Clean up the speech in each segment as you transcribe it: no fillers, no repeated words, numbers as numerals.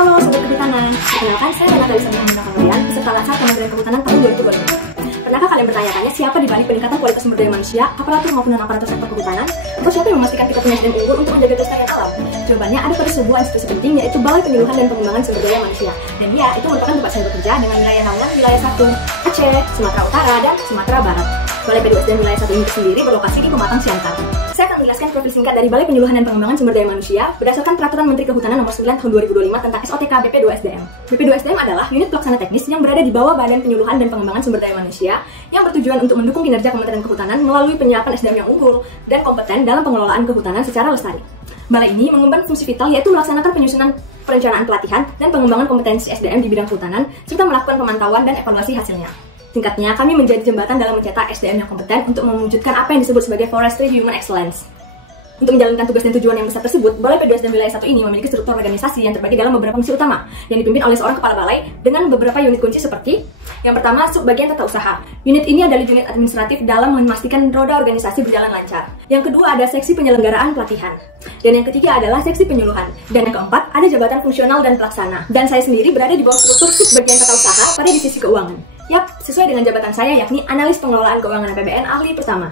Halo Sobat Kehutanan, perkenalkan saya Renata Lisa kalian, peserta Latsar Kementerian Kehutanan tahun 2025. Pernahkah kalian bertanya-tanya siapa di balik peningkatan kualitas sumber daya manusia, aparatur maupun non-aparatur sektor kehutanan? Atau siapa yang memastikan kita punya SDM unggul untuk menjaga kelestarian alam? Jawabannya ada pada sebuah institusi penting, yaitu Balai Penyuluhan dan Pengembangan Sumber Daya Manusia. Dan dia itu merupakan tempat saya bekerja dengan wilayah naungan wilayah 1, Aceh, Sumatera Utara, dan Sumatera Barat. Balai P2SDM wilayah 1 ini sendiri berlokasi di Pematang, Siantar. Saya akan menjelaskan profil singkat dari Balai Penyuluhan dan Pengembangan Sumber Daya Manusia berdasarkan Peraturan Menteri Kehutanan Nomor 9 Tahun 2025 tentang SOTK BP2SDM. BP2SDM adalah unit pelaksana teknis yang berada di bawah Badan Penyuluhan dan Pengembangan Sumber Daya Manusia yang bertujuan untuk mendukung kinerja Kementerian Kehutanan melalui penyiapan SDM yang unggul dan kompeten dalam pengelolaan kehutanan secara lestari. Balai ini mengemban fungsi vital yaitu melaksanakan penyusunan perencanaan pelatihan dan pengembangan kompetensi SDM di bidang kehutanan serta melakukan pemantauan dan evaluasi hasilnya. Singkatnya, kami menjadi jembatan dalam mencetak SDM yang kompeten untuk mewujudkan apa yang disebut sebagai Forestry Human Excellence. Untuk menjalankan tugas dan tujuan yang besar tersebut, Balai P2SDM wilayah 1 ini memiliki struktur organisasi yang terbagi dalam beberapa fungsi utama yang dipimpin oleh seorang kepala balai dengan beberapa unit kunci seperti yang pertama, subbagian tata usaha. Unit ini adalah unit administratif dalam memastikan roda organisasi berjalan lancar. Yang kedua ada seksi penyelenggaraan pelatihan. Dan yang ketiga adalah seksi penyuluhan. Dan yang keempat ada jabatan fungsional dan pelaksana. Dan saya sendiri berada di bawah struktur subbagian tata usaha pada divisi keuangan. Yap, sesuai dengan jabatan saya yakni analis pengelolaan keuangan APBN ahli pertama.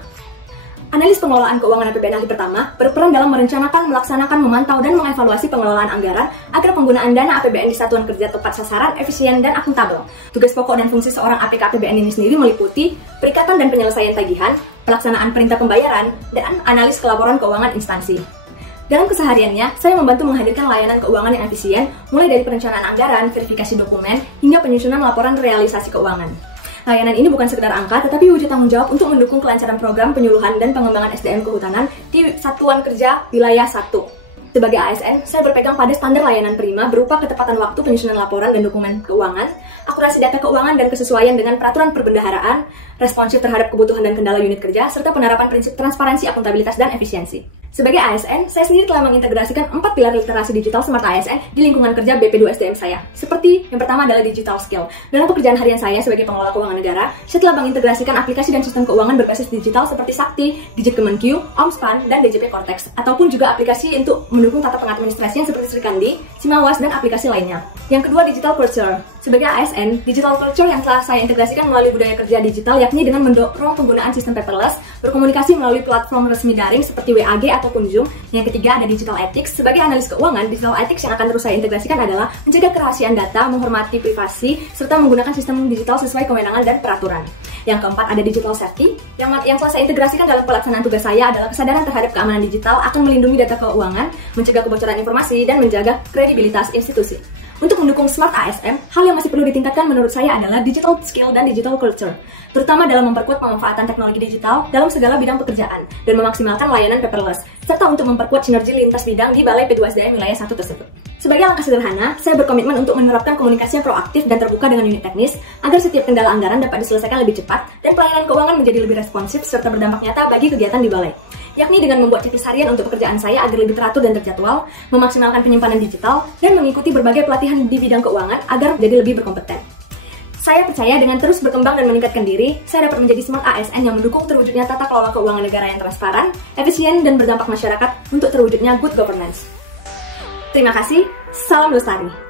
Analis pengelolaan keuangan APBN ahli pertama berperan dalam merencanakan, melaksanakan, memantau, dan mengevaluasi pengelolaan anggaran agar penggunaan dana APBN di satuan kerja tepat sasaran, efisien, dan akuntabel. Tugas pokok dan fungsi seorang APK APBN ini sendiri meliputi perikatan dan penyelesaian tagihan, pelaksanaan perintah pembayaran, dan analis kelaporan keuangan instansi. Dalam kesehariannya, saya membantu menghadirkan layanan keuangan yang efisien, mulai dari perencanaan anggaran, verifikasi dokumen, hingga penyusunan laporan realisasi keuangan. Layanan ini bukan sekedar angka, tetapi wujud tanggung jawab untuk mendukung kelancaran program penyuluhan dan pengembangan SDM kehutanan di Satuan Kerja Wilayah 1. Sebagai ASN, saya berpegang pada standar layanan prima berupa ketepatan waktu penyusunan laporan dan dokumen keuangan, akurasi data keuangan dan kesesuaian dengan peraturan perbendaharaan, responsif terhadap kebutuhan dan kendala unit kerja, serta penerapan prinsip transparansi, akuntabilitas, dan efisiensi. Sebagai ASN, saya sendiri telah mengintegrasikan 4 pilar literasi digital Smart ASN di lingkungan kerja BP2SDM saya. Seperti yang pertama adalah digital skill. Dalam pekerjaan harian saya sebagai pengelola keuangan negara, saya telah mengintegrasikan aplikasi dan sistem keuangan berbasis digital seperti Sakti, Digit Kemenq, Omspan, dan DJP Cortex, ataupun juga aplikasi untuk mendukung tata pengadministrasian seperti Srikandi, Simawas, dan aplikasi lainnya. Yang kedua, digital culture. Sebagai ASN, digital culture yang telah saya integrasikan melalui budaya kerja digital yakni dengan mendorong penggunaan sistem paperless, berkomunikasi melalui platform resmi daring seperti WAG ataupun Zoom. Yang ketiga ada digital ethics. Sebagai analis keuangan, digital ethics yang akan terus saya integrasikan adalah menjaga kerahasiaan data, menghormati privasi, serta menggunakan sistem digital sesuai kewenangan dan peraturan. Yang keempat ada digital safety. Yang telah saya integrasikan dalam pelaksanaan tugas saya adalah kesadaran terhadap keamanan digital akan melindungi data keuangan, mencegah kebocoran informasi, dan menjaga kredibilitas institusi. Untuk mendukung Smart ASM, hal yang masih perlu ditingkatkan menurut saya adalah digital skill dan digital culture, terutama dalam memperkuat pemanfaatan teknologi digital dalam segala bidang pekerjaan dan memaksimalkan layanan paperless, serta untuk memperkuat sinergi lintas bidang di Balai P2SDM wilayah 1 tersebut. Sebagai langkah sederhana, saya berkomitmen untuk menerapkan komunikasi yang proaktif dan terbuka dengan unit teknis agar setiap kendala anggaran dapat diselesaikan lebih cepat dan pelayanan keuangan menjadi lebih responsif serta berdampak nyata bagi kegiatan di Balai. Yakni dengan membuat checklist harian untuk pekerjaan saya agar lebih teratur dan terjadwal, memaksimalkan penyimpanan digital, dan mengikuti berbagai pelatihan di bidang keuangan agar menjadi lebih berkompeten. Saya percaya dengan terus berkembang dan meningkatkan diri, saya dapat menjadi Smart ASN yang mendukung terwujudnya tata kelola keuangan negara yang transparan, efisien, dan berdampak masyarakat untuk terwujudnya good governance. Terima kasih, salam lestari.